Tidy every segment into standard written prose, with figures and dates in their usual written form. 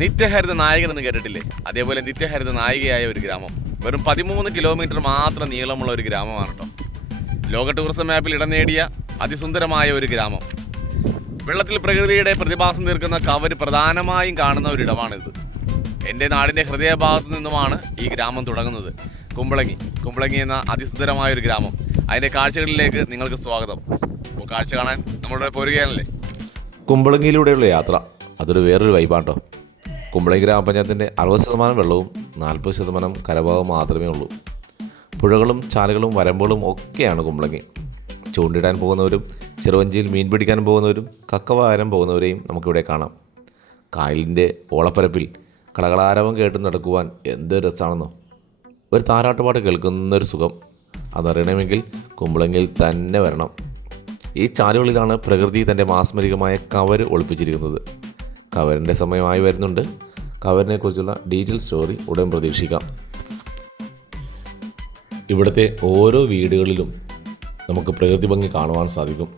നിത്യഹരിത നായകൻ എന്ന് കേട്ടിട്ടില്ലേ? അതേപോലെ നിത്യഹരിത നായികയായ ഒരു ഗ്രാമം. വെറും 13 കിലോമീറ്റർ മാത്രം നീളമുള്ള ഒരു ഗ്രാമമാണ് കേട്ടോ. ലോക ടൂറിസം മാപ്പിൽ ഇടം നേടിയ അതിസുന്ദരമായ ഒരു ഗ്രാമം. വെള്ളത്തിൽ പ്രകൃതിയുടെ പ്രതിഭാസം തീർക്കുന്ന കവര് പ്രധാനമായും കാണുന്ന ഒരിടമാണിത്. എൻ്റെ നാടിൻ്റെ ഹൃദയഭാഗത്തു നിന്നുമാണ് ഈ ഗ്രാമം തുടങ്ങുന്നത്. കുമ്പളങ്ങി എന്ന അതിസുന്ദരമായൊരു ഗ്രാമം. അതിൻ്റെ കാഴ്ചകളിലേക്ക് നിങ്ങൾക്ക് സ്വാഗതം. അപ്പോൾ കാഴ്ച കാണാൻ നമ്മളുടെ പോരുകയാണല്ലേ. കുമ്പളങ്ങിയിലൂടെയുള്ള യാത്ര അതൊരു വേറൊരു വൈബാണ് കേട്ടോ. കുമ്പളങ്ങി ഗ്രാമപഞ്ചായത്തിൻ്റെ 60% വെള്ളവും 40% കരഭാഗം മാത്രമേ ഉള്ളൂ. പുഴകളും ചാലുകളും വരമ്പുകളും ഒക്കെയാണ് കുമ്പളങ്ങി. ചൂണ്ടിടാൻ പോകുന്നവരും ചെറുവഞ്ചിയിൽ മീൻ പിടിക്കാൻ പോകുന്നവരും കക്കവാരം പോകുന്നവരെയും നമുക്കിവിടെ കാണാം. കായലിൻ്റെ ഓളപ്പരപ്പിൽ കളകളാരവം കേട്ട് നടക്കുവാൻ എന്തൊരു രസമാണെന്നോ. ഒരു താരാട്ടുപാട്ട് കേൾക്കുന്നൊരു സുഖം അതറിയണമെങ്കിൽ കുമ്പളങ്ങിയിൽ തന്നെ വരണം. ഈ ചാലുകളിലാണ് പ്രകൃതി തൻ്റെ മാസ്മരികമായ കവര് ഒളിപ്പിച്ചിരിക്കുന്നത്. കവരിൻ്റെ സമയമായി വരുന്നുണ്ട്. കവരിനെക്കുറിച്ചുള്ള ഡീറ്റെയിൽ സ്റ്റോറി ഉടൻ പ്രതീക്ഷിക്കാം. ഇവിടുത്തെ ഓരോ വീടുകളിലും നമുക്ക് പ്രകൃതി ഭംഗി കാണുവാൻ സാധിക്കും.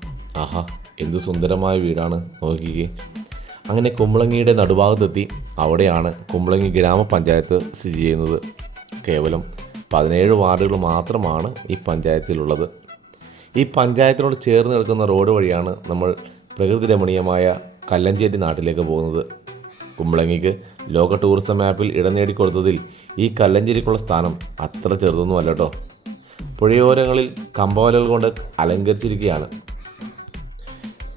ആഹാ, എന്തു സുന്ദരമായ വീടാണ്, നോക്കിക്കേ. അങ്ങനെ കുമ്പളങ്ങിയുടെ നടുഭാഗത്തെത്തി. അവിടെയാണ് കുമ്പളങ്ങി ഗ്രാമപഞ്ചായത്ത് സ്ഥിതി ചെയ്യുന്നത്. കേവലം 17 വാർഡുകൾ മാത്രമാണ് ഈ പഞ്ചായത്തിലുള്ളത്. ഈ പഞ്ചായത്തിനോട് ചേർന്ന് കിടക്കുന്ന റോഡ് വഴിയാണ് നമ്മൾ പ്രകൃതി രമണീയമായ കല്ലഞ്ചേരി നാട്ടിലേക്ക് പോകുന്നത്. കുമ്പളങ്ങിക്ക് ലോക ടൂറിസം മാപ്പിൽ ഇടം നേടിക്കൊടുത്തതിൽ ഈ കല്ലഞ്ചേരിക്കുള്ള സ്ഥാനം അത്ര ചെറുതൊന്നുമല്ല കേട്ടോ. പുഴയോരങ്ങളിൽ കമ്പവലകൾ കൊണ്ട് അലങ്കരിച്ചിരിക്കുകയാണ്.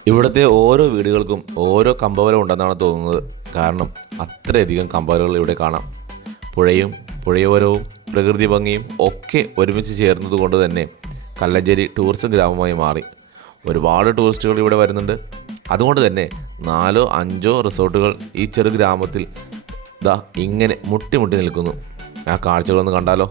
ഇവിടുത്തെ ഓരോ വീടുകൾക്കും ഓരോ കമ്പവല ഉണ്ടെന്നാണ് തോന്നുന്നത്. കാരണം അത്രയധികം കമ്പവലകൾ ഇവിടെ കാണാം. പുഴയും പുഴയോരവും പ്രകൃതി ഭംഗിയും ഒക്കെ ഒരുമിച്ച് ചേർന്നത് കൊണ്ട് തന്നെ കല്ലഞ്ചേരി ടൂറിസം ഗ്രാമമായി മാറി. ഒരുപാട് ടൂറിസ്റ്റുകൾ ഇവിടെ വരുന്നുണ്ട്. അതുകൊണ്ട് തന്നെ 4-5 റിസോർട്ടുകൾ ഈ ചെറു ഗ്രാമത്തിൽ ഇങ്ങനെ മുട്ടി നിൽക്കുന്നു. ആ കാഴ്ചകളൊന്ന് കണ്ടാലോ.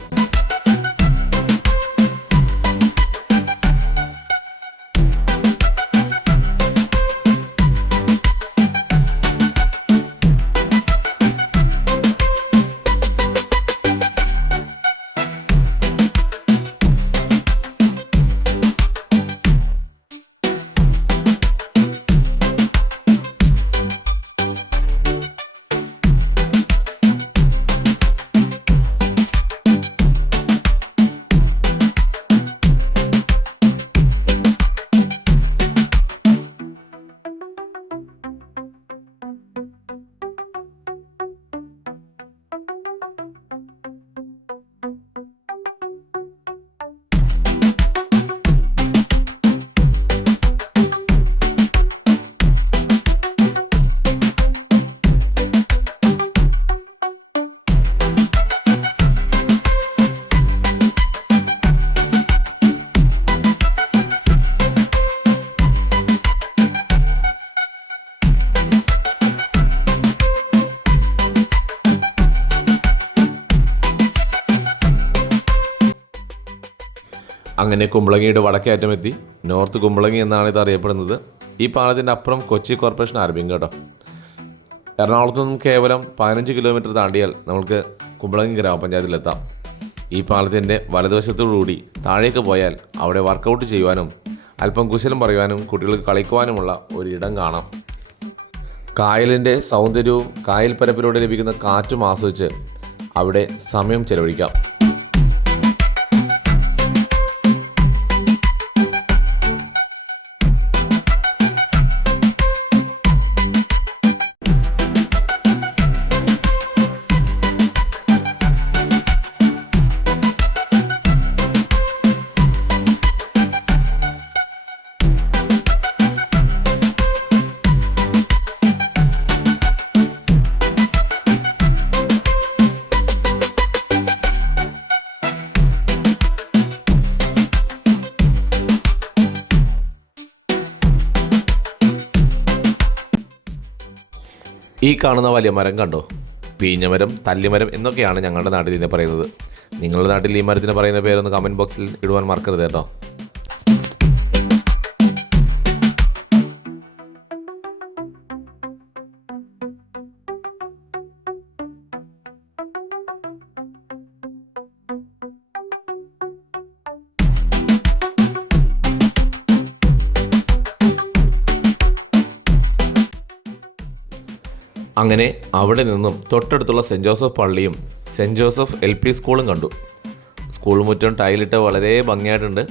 അങ്ങനെ കുമ്പളങ്ങിയുടെ വടക്കേ അറ്റമെത്തി. നോർത്ത് കുമ്പളങ്ങി എന്നാണ് ഇത് അറിയപ്പെടുന്നത്. ഈ പാലത്തിൻ്റെ അപ്പുറം കൊച്ചി കോർപ്പറേഷൻ ആരംഭിക്കും കേട്ടോ. എറണാകുളത്തു നിന്നും കേവലം 15 കിലോമീറ്റർ താണ്ടിയാൽ നമുക്ക് കുമ്പളങ്ങി ഗ്രാമപഞ്ചായത്തിലെത്താം. ഈ പാലത്തിൻ്റെ വലതുവശത്തോടുകൂടി താഴേക്ക് പോയാൽ അവിടെ വർക്കൗട്ട് ചെയ്യുവാനും അല്പം കുശലം പറയുവാനും കുട്ടികൾക്ക് കളിക്കുവാനുമുള്ള ഒരിടം കാണാം. കായലിൻ്റെ സൗന്ദര്യവും കായൽ പരപ്പിലൂടെ ലഭിക്കുന്ന കാറ്റും ആസ്വദിച്ച് അവിടെ സമയം ചെലവഴിക്കാം. ഈ കാണുന്ന വലിയ മരം കണ്ടോ? പീഞ്ഞമരം, തല്ലിമരം എന്നൊക്കെയാണ് ഞങ്ങളുടെ നാട്ടിൽ ഇതിനെ പറയുന്നത്. നിങ്ങളുടെ നാട്ടിൽ ഈ മരത്തിന് പറയുന്ന പേരൊന്ന് കമൻറ്റ് ബോക്സിൽ ഇടുവാൻ മറക്കരുത് കേട്ടോ. അങ്ങനെ അവിടെ നിന്നും തൊട്ടടുത്തുള്ള സെൻറ് ജോസഫ് പള്ളിയും സെൻറ് ജോസഫ് LP സ്കൂളും കണ്ടു. സ്കൂൾ മുറ്റം ടൈലിട്ട് വളരെ ഭംഗിയായിട്ടുണ്ട്.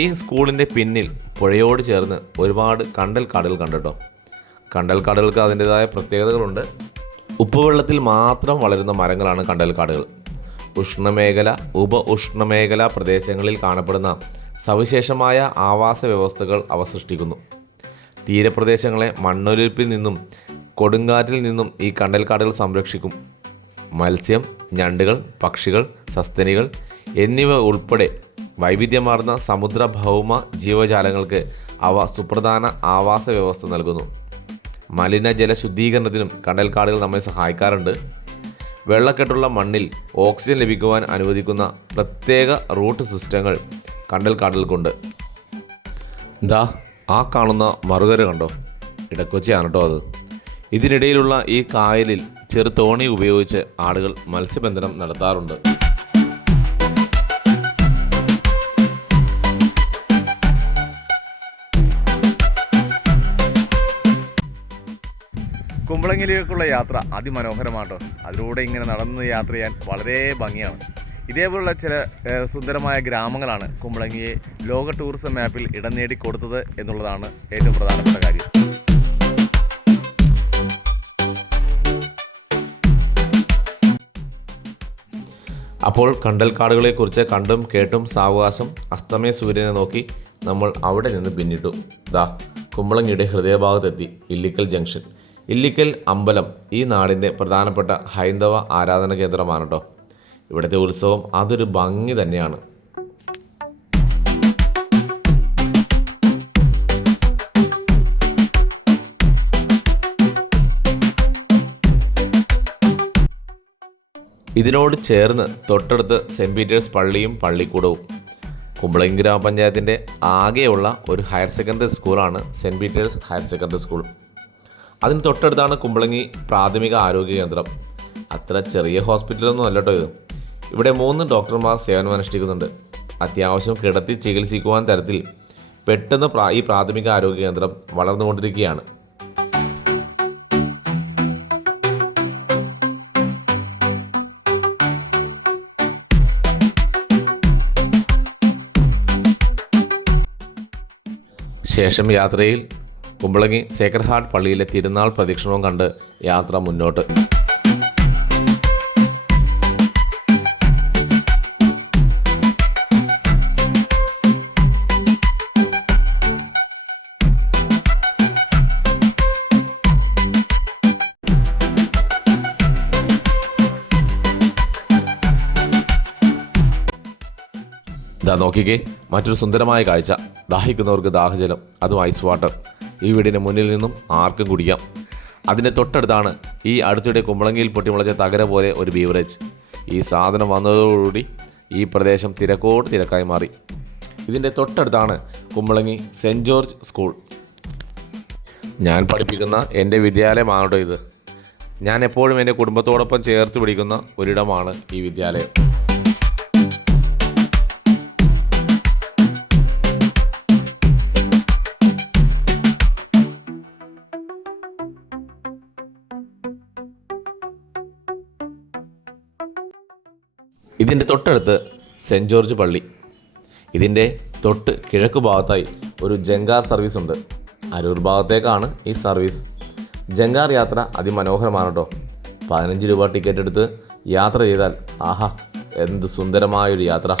ഈ സ്കൂളിൻ്റെ പിന്നിൽ പുഴയോട് ചേർന്ന് ഒരുപാട് കണ്ടൽക്കാടുകൾ കണ്ടിട്ടോ. കണ്ടൽക്കാടുകൾക്ക് അതിൻ്റേതായ പ്രത്യേകതകളുണ്ട്. ഉപ്പുവെള്ളത്തിൽ മാത്രം വളരുന്ന മരങ്ങളാണ് കണ്ടൽക്കാടുകൾ. ഉഷ്ണമേഖല, ഉഷ്ണമേഖലാ പ്രദേശങ്ങളിൽ കാണപ്പെടുന്ന സവിശേഷമായ ആവാസ വ്യവസ്ഥകൾ അവ സൃഷ്ടിക്കുന്നു. തീരപ്രദേശങ്ങളെ മണ്ണൊലിപ്പിൽ നിന്നും കൊടുങ്കാറ്റിൽ നിന്നും ഈ കണ്ടൽക്കാടുകൾ സംരക്ഷിക്കും. മത്സ്യം, ഞണ്ടുകൾ, പക്ഷികൾ, സസ്തനികൾ എന്നിവ ഉൾപ്പെടെ വൈവിധ്യമാർന്ന സമുദ്ര ഭൗമ ജീവജാലങ്ങൾക്ക് അവ സുപ്രധാന ആവാസ വ്യവസ്ഥ നൽകുന്നു. മലിനജല ശുദ്ധീകരണത്തിനും കണ്ടൽക്കാടുകൾ നമ്മെ സഹായിക്കാറുണ്ട്. വെള്ളക്കെട്ടുള്ള മണ്ണിൽ ഓക്സിജൻ ലഭിക്കുവാൻ അനുവദിക്കുന്ന പ്രത്യേക റൂട്ട് സിസ്റ്റങ്ങൾ കണ്ടൽക്കാടുകൾക്കുണ്ട്. ദാ ആ കാണുന്ന മറുകര കണ്ടോ? ഇടക്കൊച്ചിയാണ് കേട്ടോ അത്. ഇതിനിടയിലുള്ള ഈ കായലിൽ ചെറുതോണി ഉപയോഗിച്ച് ആളുകൾ മത്സ്യബന്ധനം നടത്താറുണ്ട്. കുമ്പളങ്ങിയിലേക്കുള്ള യാത്ര അതിമനോഹരമാട്ടോ. അതിലൂടെ ഇങ്ങനെ നടന്ന് യാത്ര ചെയ്യാൻ വളരെ ഭംഗിയാണ്. ഇതേപോലുള്ള ചില സുന്ദരമായ ഗ്രാമങ്ങളാണ് കുമ്പളങ്ങിയെ ലോക ടൂറിസം മാപ്പിൽ ഇടം നേടി കൊടുത്തത് എന്നുള്ളതാണ് ഏറ്റവും പ്രധാനപ്പെട്ട കാര്യം. അപ്പോൾ കണ്ടൽക്കാടുകളെക്കുറിച്ച് കണ്ടും കേട്ടും സാവകാശം അസ്തമയ സൂര്യനെ നോക്കി നമ്മൾ അവിടെ നിന്ന് പിന്നിട്ടു. ദാ കുമ്പളങ്ങിയുടെ ഹൃദയഭാഗത്തെത്തി. ഇല്ലിക്കൽ ജംഗ്ഷൻ. ഇല്ലിക്കൽ അമ്പലം ഈ നാടിൻ്റെ പ്രധാനപ്പെട്ട ഹൈന്ദവ ആരാധന കേന്ദ്രമാണ് കേട്ടോ. ഇവിടുത്തെ ഉത്സവം അതൊരു ഭംഗി തന്നെയാണ്. ഇതിനോട് ചേർന്ന് തൊട്ടടുത്ത് സെൻറ് പീറ്റേഴ്സ് പള്ളിയും പള്ളിക്കൂടവും. കുമ്പളങ്ങി ഗ്രാമപഞ്ചായത്തിൻ്റെ ആകെയുള്ള ഒരു ഹയർ സെക്കൻഡറി സ്കൂളാണ് Saint Peter's higher secondary school. അതിന് തൊട്ടടുത്താണ് കുമ്പളങ്ങി പ്രാഥമിക ആരോഗ്യ കേന്ദ്രം. അത്ര ചെറിയ ഹോസ്പിറ്റലൊന്നും അല്ല കേട്ടോ ഇത്. ഇവിടെ 3 ഡോക്ടർമാർ സേവനമനുഷ്ഠിക്കുന്നുണ്ട്. അത്യാവശ്യം കിടത്തി ചികിത്സിക്കുവാൻ തരത്തിൽ പെട്ടെന്ന് ഈ പ്രാഥമിക ആരോഗ്യ കേന്ദ്രം വളർന്നുകൊണ്ടിരിക്കുകയാണ്. ശേഷം യാത്രയിൽ കുമ്പളങ്ങി സേക്രഡ് ഹാർട്ട് പള്ളിയിലെ തിരുനാൾ പ്രദക്ഷിണവും കണ്ട് യാത്ര മുന്നോട്ട്. ഇതാ നോക്കിക്കേ, മറ്റൊരു സുന്ദരമായ കാഴ്ച. ദാഹിക്കുന്നവർക്ക് ദാഹജലം, അതും ഐസ് വാട്ടർ ഈ വീടിന് മുന്നിൽ നിന്നും ആർക്കും കുടിക്കാം. അതിൻ്റെ തൊട്ടടുത്താണ് ഈ അടുത്തിടെ കുമ്പളങ്ങിയിൽ പൊട്ടിമുളച്ച തകര പോലെ ഒരു ബീവറേജ്. ഈ സാധനം വന്നതോടുകൂടി ഈ പ്രദേശം തിരക്കായി മാറി. ഇതിൻ്റെ തൊട്ടടുത്താണ് കുമ്പളങ്ങി സെൻറ് ജോർജ് സ്കൂൾ. ഞാൻ പഠിപ്പിക്കുന്ന എൻ്റെ വിദ്യാലയമാണ് ഇത്. ഞാൻ എപ്പോഴും എൻ്റെ കുടുംബത്തോടൊപ്പം ചേർത്ത് പിടിക്കുന്ന ഒരിടമാണ് ഈ വിദ്യാലയം. ഇതിൻ്റെ തൊട്ടടുത്ത് സെൻറ് ജോർജ് പള്ളി. ഇതിൻ്റെ തൊട്ട് കിഴക്ക് ഭാഗത്തായി ഒരു ജങ്കാർ സർവീസ് ഉണ്ട്. അരൂർ ഭാഗത്തേക്കാണ് ഈ സർവീസ്. ജങ്കാർ യാത്ര അതിമനോഹരമാണ് കേട്ടോ. 15 രൂപ ടിക്കറ്റ് എടുത്ത് യാത്ര ചെയ്താൽ ആഹാ എന്ത് സുന്ദരമായൊരു യാത്ര.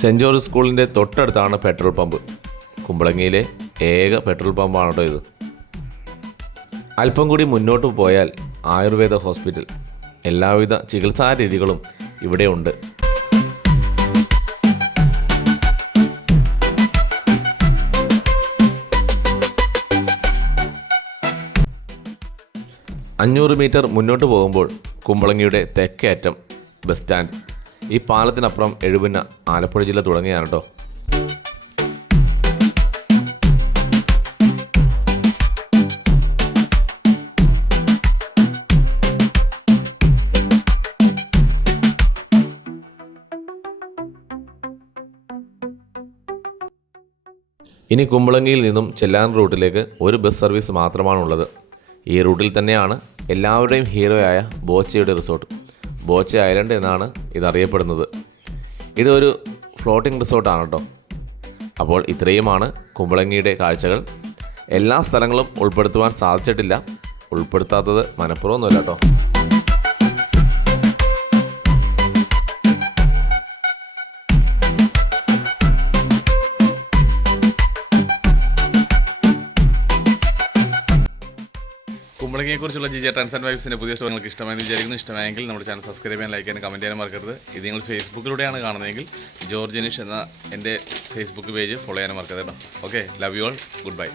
സെൻറ് ജോർജ് സ്കൂളിൻ്റെ തൊട്ടടുത്താണ് പെട്രോൾ പമ്പ്. കുമ്പളങ്ങിയിലെ ഏക പെട്രോൾ പമ്പാണ് കേട്ടോ ഇത്. അല്പം കൂടി മുന്നോട്ട് പോയാൽ ആയുർവേദ ഹോസ്പിറ്റൽ. എല്ലാവിധ ചികിത്സാ രീതികളും ഇവിടെയുണ്ട്. അഞ്ഞൂറ് മീറ്റർ മുന്നോട്ട് പോകുമ്പോൾ കുമ്പളങ്ങിയുടെ തെക്കേ അറ്റം ബസ് സ്റ്റാൻഡ്. ഈ പാലത്തിനപ്പുറം എഴുപുന്ന ആലപ്പുഴ ജില്ല തുടങ്ങിയാണ് കേട്ടോ. ഇനി കുമ്പളങ്ങിയിൽ നിന്നും ചെല്ലാൻ റൂട്ടിലേക്ക് ഒരു ബസ് സർവീസ് മാത്രമാണുള്ളത്. ഈ റൂട്ടിൽ തന്നെയാണ് എല്ലാവരുടെയും ഹീറോയായ ബോച്ചയുടെ റിസോർട്ട്. ബോച്ച ഐലൻഡ് എന്നാണ് ഇതറിയപ്പെടുന്നത്. ഇതൊരു ഫ്ലോട്ടിംഗ് റിസോർട്ടാണ് കേട്ടോ. അപ്പോൾ ഇത്രയുമാണ് കുമ്പളങ്ങിയുടെ കാഴ്ചകൾ. എല്ലാ സ്ഥലങ്ങളും ഉൾപ്പെടുത്തുവാൻ സാധിച്ചിട്ടില്ല. ഉൾപ്പെടുത്താത്തത് മനഃപൂർവ്വമൊന്നുമല്ല കേട്ടോ. കുമ്പളങ്ങിയെക്കുറിച്ചുള്ള ജിജ ട്രാൻസ് ആൻഡ് വൈബ്സിൻ്റെ പുതിയ ഷോ നിങ്ങൾക്ക് ഇഷ്ടമായെന്ന് വിചാരിക്കുന്നു. ഇഷ്ടമായെങ്കിൽ നമ്മുടെ ചാനൽ സബ്സ്ക്രൈബ് ചെയ്യാൻ, ലൈക്ക് ചെയ്യാൻ, കമൻറ്റ് ചെയ്യാൻ മറക്കരുത്. ഇത് നിങ്ങൾ ഫേസ്ബുക്കിലൂടെയാണ് കാണുന്നതെങ്കിൽ ജോർജ് ജനീഷ് എന്ന എൻ്റെ ഫേസ്ബുക്ക് പേജ് ഫോളോ ചെയ്യാൻ മറക്കരുത് കേട്ടോ. Okay, love you all, good bye.